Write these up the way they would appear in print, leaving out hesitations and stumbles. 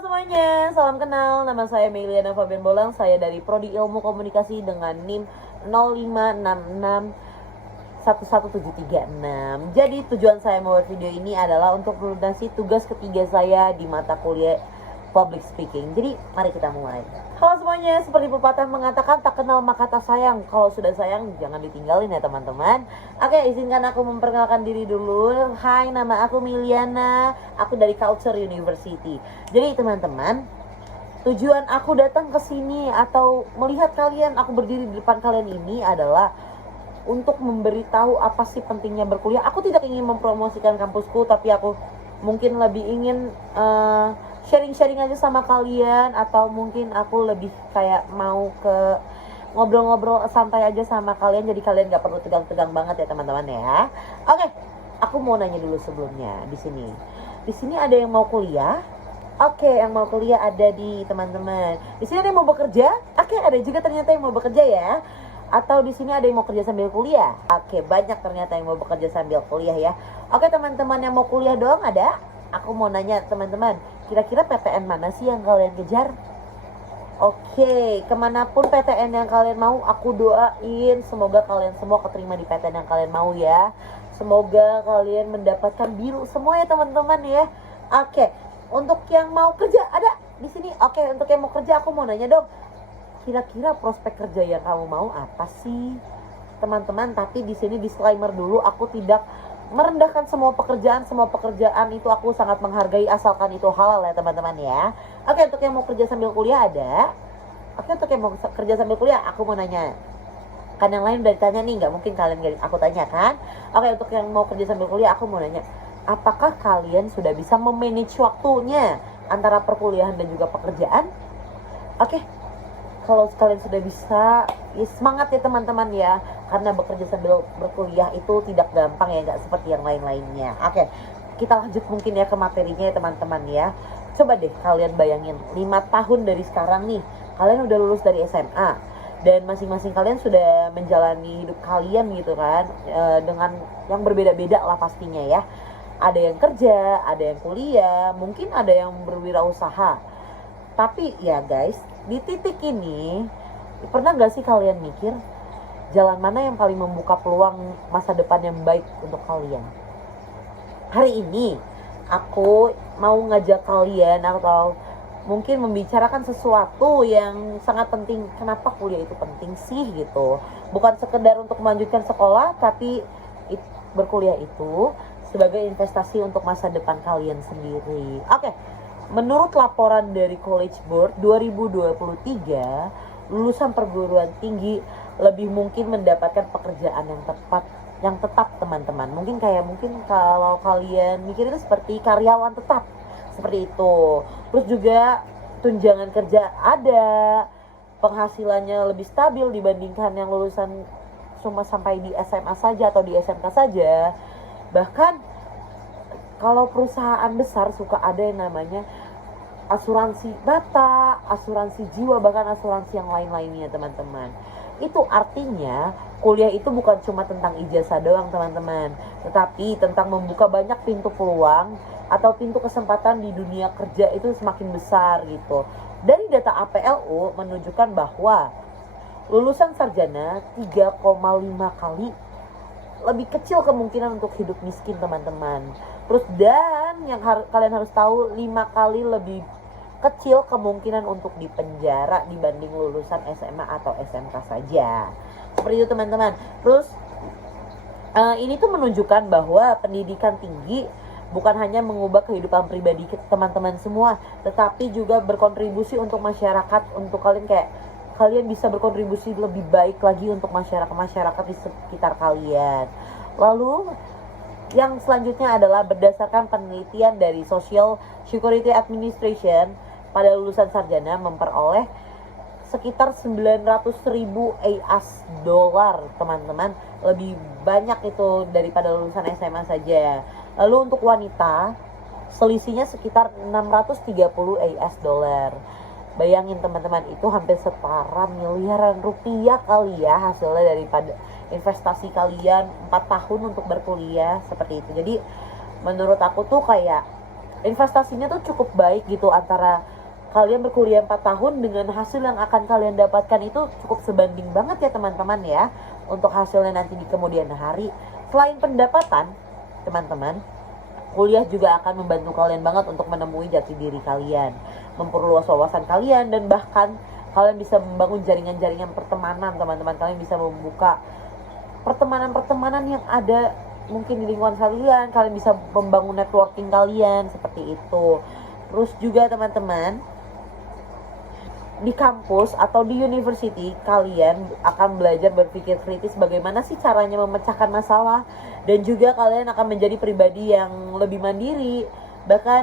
semuanya, salam kenal. Nama saya Meliana Fabian Bolang. Saya dari Prodi Ilmu Komunikasi dengan NIM 0566111736. Jadi tujuan saya membuat video ini adalah untuk melunasi tugas ketiga saya di mata kuliah Public Speaking. Jadi mari kita mulai. Halo semuanya, seperti pepatah mengatakan tak kenal maka tak sayang. Kalau sudah sayang jangan ditinggalin ya teman-teman. Oke, izinkan aku memperkenalkan diri dulu. Hai, nama aku Meliana. Aku dari Culture University. Jadi teman-teman, tujuan aku datang ke sini atau melihat kalian, aku berdiri di depan kalian ini adalah untuk memberitahu apa sih pentingnya berkuliah. Aku tidak ingin mempromosikan kampusku, tapi aku mungkin lebih ingin sharing-sharing aja sama kalian, atau mungkin aku lebih kayak mau ke ngobrol-ngobrol santai aja sama kalian, jadi kalian gak perlu tegang-tegang banget ya teman-teman ya. Oke, aku mau nanya dulu sebelumnya di sini ada yang mau kuliah? Oke, yang mau kuliah ada di teman-teman. Di sini ada yang mau bekerja? Oke, ada juga ternyata yang mau bekerja ya. Atau di sini ada yang mau kerja sambil kuliah? Oke, banyak ternyata yang mau bekerja sambil kuliah ya. Oke, teman-teman yang mau kuliah doang ada? Aku mau nanya teman-teman, kira-kira PTN mana sih yang kalian kejar? Oke, kemanapun PTN yang kalian mau, aku doain semoga kalian semua keterima di PTN yang kalian mau ya. Semoga kalian mendapatkan biru semua ya teman-teman ya. Oke, untuk yang mau kerja ada di sini. Oke, untuk yang mau kerja aku mau nanya dong, kira-kira prospek kerja yang kamu mau apa sih teman-teman? Tapi di sini disclaimer dulu, aku tidak merendahkan semua pekerjaan itu aku sangat menghargai asalkan itu halal ya teman-teman ya. Oke, untuk yang mau kerja sambil kuliah ada. Oke, untuk yang mau kerja sambil kuliah aku mau nanya. Kan yang lain udah ditanya nih, nggak mungkin kalian gak aku tanya kan. Oke, untuk yang mau kerja sambil kuliah aku mau nanya, apakah kalian sudah bisa memanage waktunya antara perkuliahan dan juga pekerjaan? Oke, kalau kalian sudah bisa, ya semangat ya teman-teman ya. Karena bekerja sambil berkuliah itu tidak gampang ya, nggak seperti yang lain-lainnya. Oke, kita lanjut mungkin ya ke materinya ya teman-teman ya. Coba deh kalian bayangin, 5 tahun dari sekarang nih, kalian udah lulus dari SMA. Dan masing-masing kalian sudah menjalani hidup kalian gitu kan, dengan yang berbeda-beda lah pastinya ya. Ada yang kerja, ada yang kuliah, mungkin ada yang berwirausaha. Tapi ya guys, di titik ini, pernah gak sih kalian mikir, jalan mana yang paling membuka peluang masa depan yang baik untuk kalian? Hari ini, aku mau ngajak kalian atau mungkin membicarakan sesuatu yang sangat penting. Kenapa kuliah itu penting sih gitu? Bukan sekedar untuk melanjutkan sekolah, tapi berkuliah itu sebagai investasi untuk masa depan kalian sendiri. Oke, menurut laporan dari College Board 2023, lulusan perguruan tinggi lebih mungkin mendapatkan pekerjaan yang tetap teman-teman. Mungkin kalau kalian mikirin seperti karyawan tetap, seperti itu. Terus juga tunjangan kerja ada, penghasilannya lebih stabil dibandingkan yang lulusan cuma sampai di SMA saja atau di SMK saja. Bahkan kalau perusahaan besar suka ada yang namanya asuransi mata, asuransi jiwa, bahkan asuransi yang lain-lainnya teman-teman. Itu artinya kuliah itu bukan cuma tentang ijazah doang teman-teman, tetapi tentang membuka banyak pintu peluang atau pintu kesempatan di dunia kerja itu semakin besar gitu. Dari data APLU menunjukkan bahwa lulusan sarjana 3,5 kali lebih kecil kemungkinan untuk hidup miskin teman-teman. Terus dan yang kalian harus tahu, 5 kali lebih kecil kemungkinan untuk dipenjara dibanding lulusan SMA atau SMK saja. Seperti itu teman-teman. Terus ini tuh menunjukkan bahwa pendidikan tinggi bukan hanya mengubah kehidupan pribadi teman-teman semua, tetapi juga berkontribusi untuk masyarakat, untuk kalian bisa berkontribusi lebih baik lagi untuk masyarakat di sekitar kalian. Lalu yang selanjutnya adalah berdasarkan penelitian dari Social Security Administration, pada lulusan sarjana memperoleh sekitar 900.000 AS dolar teman-teman, lebih banyak itu daripada lulusan SMA saja. Lalu untuk wanita selisihnya sekitar 630 AS dolar. Bayangin teman-teman, itu hampir setara miliaran rupiah kali ya hasilnya daripada investasi kalian 4 tahun untuk berkuliah seperti itu. Jadi menurut aku tuh kayak investasinya tuh cukup baik gitu, antara kalian berkuliah 4 tahun dengan hasil yang akan kalian dapatkan itu cukup sebanding banget ya teman-teman ya, untuk hasilnya nanti di kemudian hari. Selain pendapatan, teman-teman, kuliah juga akan membantu kalian banget untuk menemui jati diri kalian, memperluas wawasan kalian, dan bahkan kalian bisa membangun jaringan-jaringan pertemanan, teman-teman. Kalian bisa membuka pertemanan-pertemanan yang ada mungkin di lingkungan kalian. Kalian bisa membangun networking kalian, seperti itu. Terus juga teman-teman, di kampus atau di university kalian akan belajar berpikir kritis, bagaimana sih caranya memecahkan masalah, dan juga kalian akan menjadi pribadi yang lebih mandiri. Bahkan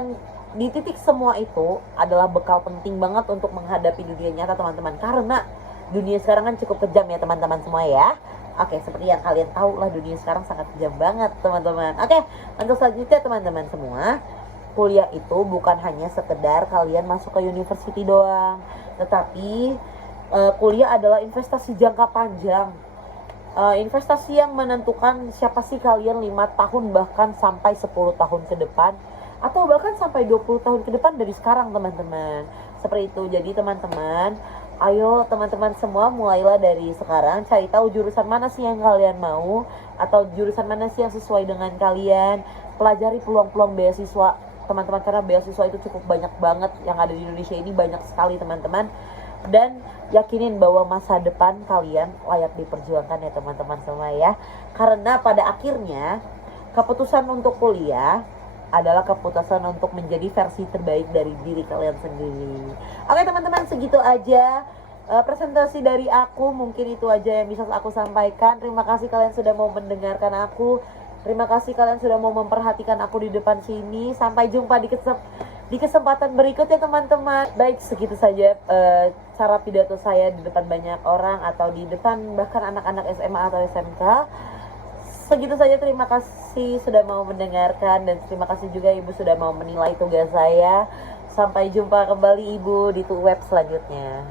di titik semua itu adalah bekal penting banget untuk menghadapi dunia nyata, teman-teman, karena dunia sekarang kan cukup kejam ya teman-teman semua ya. Oke, seperti yang kalian tahu lah, dunia sekarang sangat kejam banget teman-teman. Oke, untuk selanjutnya teman-teman semua, kuliah itu bukan hanya sekedar kalian masuk ke university doang, tetapi kuliah adalah investasi jangka panjang, investasi yang menentukan siapa sih kalian 5 tahun bahkan sampai 10 tahun ke depan, atau bahkan sampai 20 tahun ke depan dari sekarang teman-teman. Seperti itu. Jadi teman-teman, ayo teman-teman semua, mulailah dari sekarang cari tahu jurusan mana sih yang kalian mau, atau jurusan mana sih yang sesuai dengan kalian. Pelajari peluang-peluang beasiswa teman-teman, karena beasiswa itu cukup banyak banget yang ada di Indonesia ini, banyak sekali teman-teman. Dan yakinin bahwa masa depan kalian layak diperjuangkan ya teman-teman semua ya, karena pada akhirnya keputusan untuk kuliah adalah keputusan untuk menjadi versi terbaik dari diri kalian sendiri. Oke teman-teman, segitu aja presentasi dari aku. Mungkin itu aja yang bisa aku sampaikan. Terima kasih kalian sudah mau mendengarkan aku. Terima kasih kalian sudah mau memperhatikan aku di depan sini. Sampai jumpa di kesempatan berikutnya teman-teman. Baik, segitu saja cara pidato saya di depan banyak orang, atau di depan bahkan anak-anak SMA atau SMK. Segitu saja, terima kasih sudah mau mendengarkan, dan terima kasih juga Ibu sudah mau menilai tugas saya. Sampai jumpa kembali Ibu di web selanjutnya.